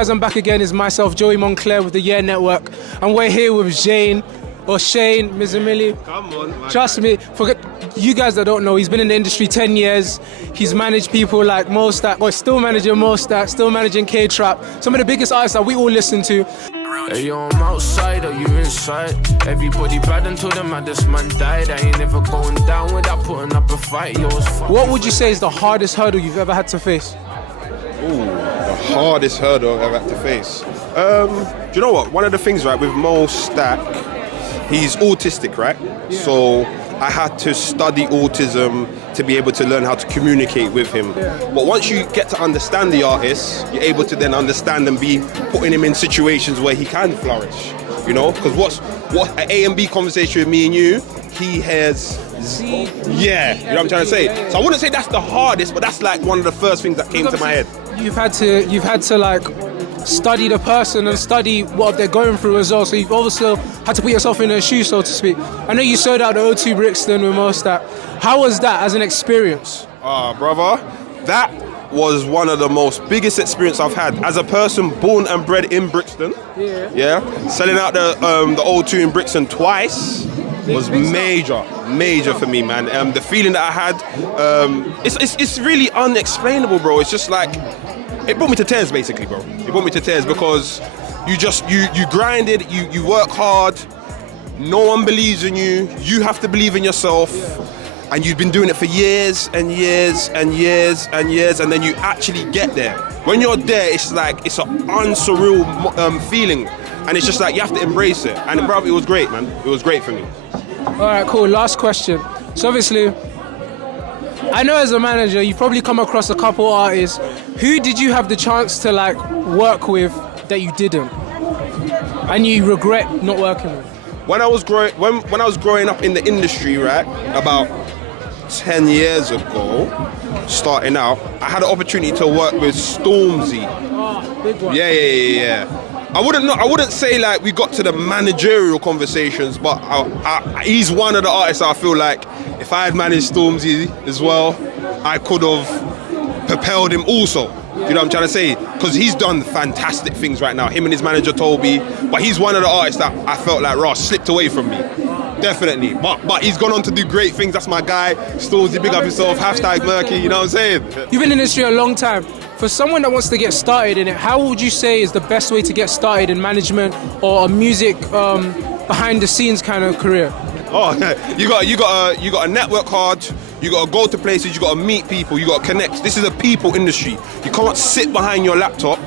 Guys, I'm back again. It's myself, Joey Moncler with the Yeeeaah Network, and we're here with Shane Mizermilli. Come on, man. Trust me, forget you guys that don't know, he's been in the industry 10 years. He's managed people like MoStack, or still managing MoStack, still managing K-Trap, some of the biggest artists that we all listen to. Hey, yo, I'm outside, are you inside? Everybody bad until the maddest man died. I ain't never going down without putting up a fight. Yo, what would you say is the hardest hurdle you've ever had to face? Ooh, the hardest hurdle I've ever had to face. Do you know what? One of the things, right, with MoStack, he's autistic, right? Yeah. So I had to study autism to be able to learn how to communicate with him. Yeah. But once you get to understand the artist, you're able to then understand and be putting him in situations where he can flourish. You know, because what an A and B conversation with me and you, he has Z. Yeah, you know what I'm trying to say. So I wouldn't say that's the hardest, but that's like one of the first things that came to my head. You've had to like study the person and study what they're going through as well. So you've also had to put yourself in their shoes, so to speak. I know you sold out the Pop Brixton with MoStack. How was that as an experience? Brother, that was one of the most biggest experience I've had as a person born and bred in Brixton. Yeah. Selling out the O2 in Brixton twice was major for me, man. The feeling that I had, it's really unexplainable, bro. It's just like, it brought me to tears, basically, bro. It brought me to tears because you grinded, you work hard, no one believes in you, you have to believe in yourself, and you've been doing it for years and years and years and years, and then you actually get there. When you're there, it's like, it's an unsurreal feeling, and it's just like, you have to embrace it. And bro, it was great, man. It was great for me. All right, cool. Last question. So obviously, I know as a manager, you've probably come across a couple artists. Who did you have the chance to like work with that you didn't, and you regret not working with? When I was growing up in the industry, right, about 10 years ago, starting out, I had an opportunity to work with Stormzy. Oh, big one. Yeah. I wouldn't say like we got to the managerial conversations, but he's one of the artists I feel like if I had managed Stormzy as well, I could have propelled him also. You know what I'm trying to say? Because he's done fantastic things right now. Him and his manager Toby, but he's one of the artists that I felt like Ross slipped away from me. Definitely. But he's gone on to do great things. That's my guy. Stormzy, big up himself. #Murky. You know what I'm saying? You've been in the industry a long time. For someone that wants to get started in it, how would you say is the best way to get started in management or a music behind the scenes kind of career? Oh, you got a network card. You got to go to places. You got to meet people. You got to connect. This is a people industry. You can't sit behind your laptop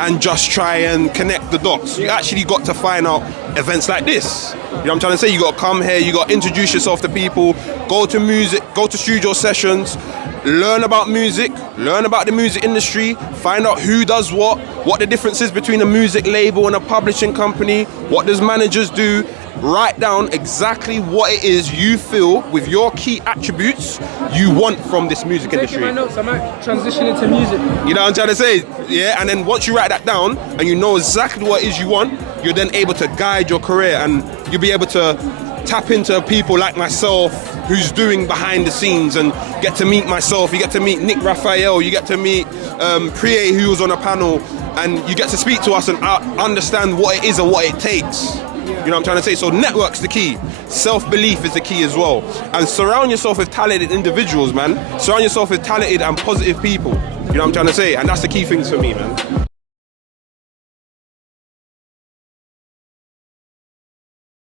and just try and connect the dots. You actually got to find out events like this. You know what I'm trying to say? You got to come here. You got to introduce yourself to people. Go to music. Go to studio sessions. Learn about music, learn about the music industry, find out who does what the difference is between a music label and a publishing company, what does managers do, write down exactly what it is you feel with your key attributes you want from this music industry. Taking my notes, I might transition into music. You know what I'm trying to say? Yeah, and then once you write that down and you know exactly what it is you want, you're then able to guide your career and you'll be able to tap into people like myself who's doing behind the scenes and get to meet myself. You get to meet Nick Raphael, you get to meet Priye, who was on a panel, and you get to speak to us and understand what it is and what it takes. You know what I'm trying to say? So network's the key. Self-belief is the key as well. And surround yourself with talented individuals, man. Surround yourself with talented and positive people. You know what I'm trying to say? And that's the key things for me, man.